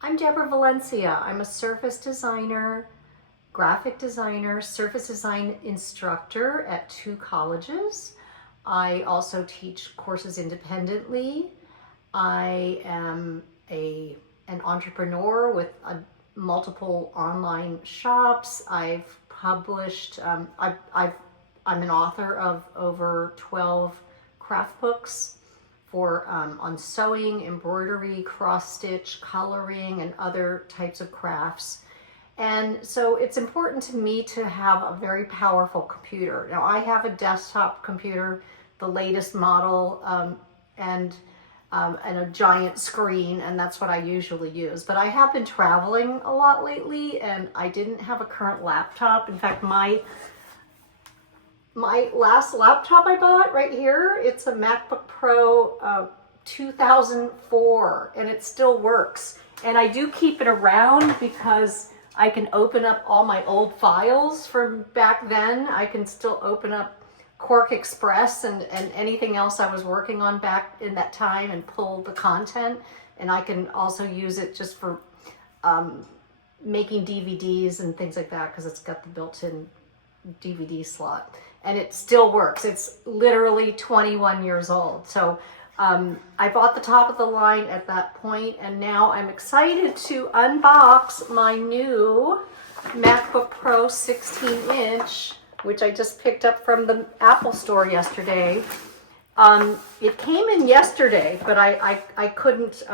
I'm Deborah Valencia. I'm a surface designer, graphic designer, surface design instructor at 2 colleges. I also teach courses independently. I am an entrepreneur with multiple online shops. I've published, I'm an author of over 12 craft books for on sewing, embroidery, cross stitch, coloring, and other types of crafts. And so it's important to me to have a very powerful computer. Now I have a desktop computer, the latest model, and a giant screen, and that's what I usually use. But I have been traveling a lot lately, and I didn't have a current laptop. In fact, my last laptop I bought right here, it's a MacBook Pro 2004, and it still works. And I do keep it around because I can open up all my old files from back then. I can still open up Quark Express and anything else I was working on back in that time and pull the content. And I can also use it just for making DVDs and things like that because it's got the built-in DVD slot. And it still works. It's literally 21 years old. So I bought the top of the line at that point, and now I'm excited to unbox my new MacBook Pro 16-inch, which I just picked up from the Apple store yesterday. It came in yesterday, but I couldn't,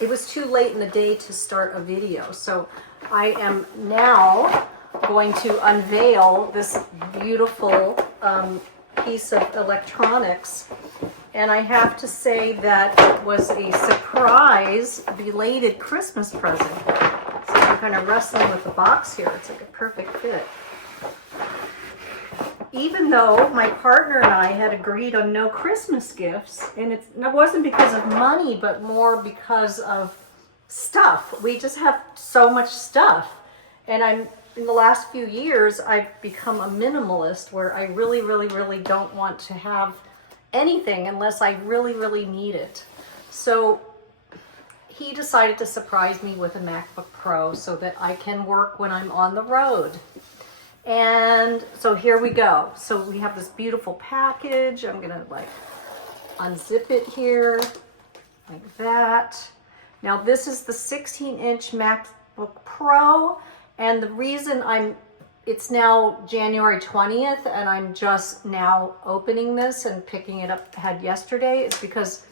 it was too late in the day to start a video. So I am now going to unveil this beautiful piece of electronics. And I have to say that it was a surprise belated Christmas present. So I'm kind of wrestling with the box here. It's like a perfect fit. Even though my partner and I had agreed on no Christmas gifts, and it wasn't because of money, but more because of stuff. We just have so much stuff. And in the last few years, I've become a minimalist where I really, really, really don't want to have anything unless I really, really need it. So he decided to surprise me with a MacBook Pro so that I can work when I'm on the road. And so here we go. So we have this beautiful package. I'm gonna like unzip it here like that. Now this is the 16-inch MacBook Pro. And the reason it's now January 20th and I'm just now opening this and picking it up had yesterday is because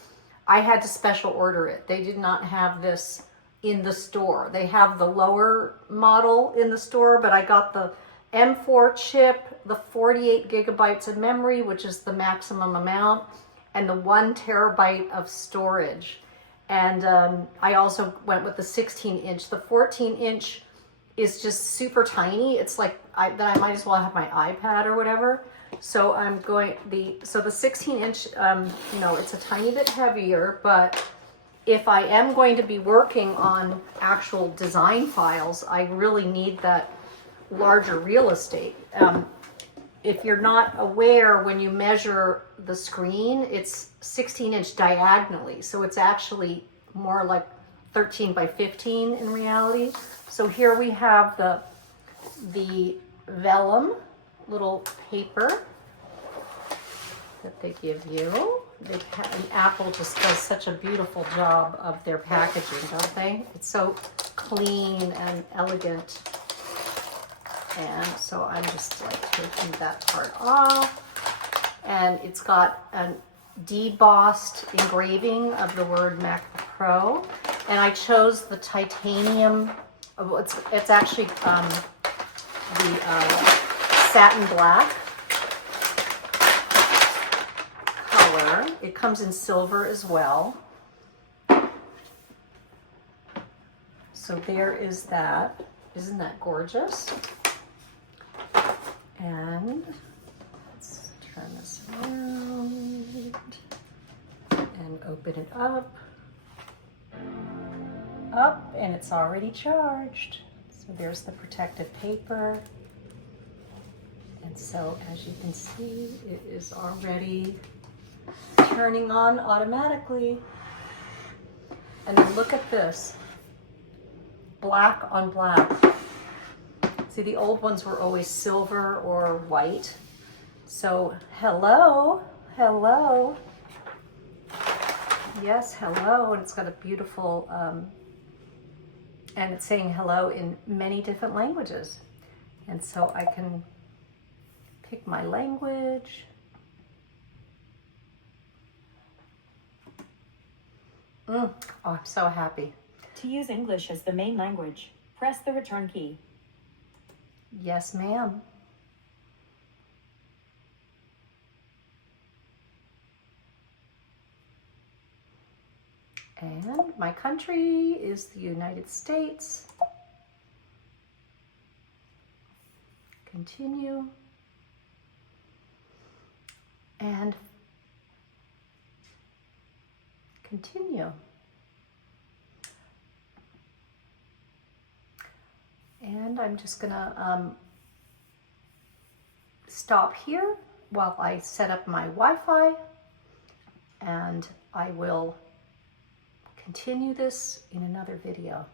I had to special order it. They did not have this in the store. They have the lower model in the store, but I got the M4 chip, the 48 gigabytes of memory, which is the maximum amount, and the 1 terabyte of storage. And I also went with the 16-inch. The 14-inch is just super tiny. It's like I might as well have my iPad or whatever. So I'm going the 16-inch. It's a tiny bit heavier, but if I am going to be working on actual design files, I really need that larger real estate. If you're not aware, when you measure the screen, it's 16-inch diagonally, so it's actually more like 13 by 15 in reality. So here we have the vellum little paper that they give you. And Apple just does such a beautiful job of their packaging, don't they? It's so clean and elegant. And so I'm just like taking that part off. And it's got a debossed engraving of the word MacBook Pro. And I chose the titanium. It's actually the satin black color. It comes in silver as well. So there is that. Isn't that gorgeous? And let's turn this around and open it up. And it's already charged. So there's the protective paper. And so as you can see, it is already turning on automatically. And then look at this. black on black. See, the old ones were always silver or white. So, hello, hello. Yes, hello. And it's got a beautiful, and it's saying hello in many different languages. And so I can pick my language. Oh, I'm so happy. To use English as the main language, press the return key. Yes, ma'am. And my country is the United States. Continue. And continue. And I'm just gonna stop here while I set up my Wi-Fi, and I will continue this in another video.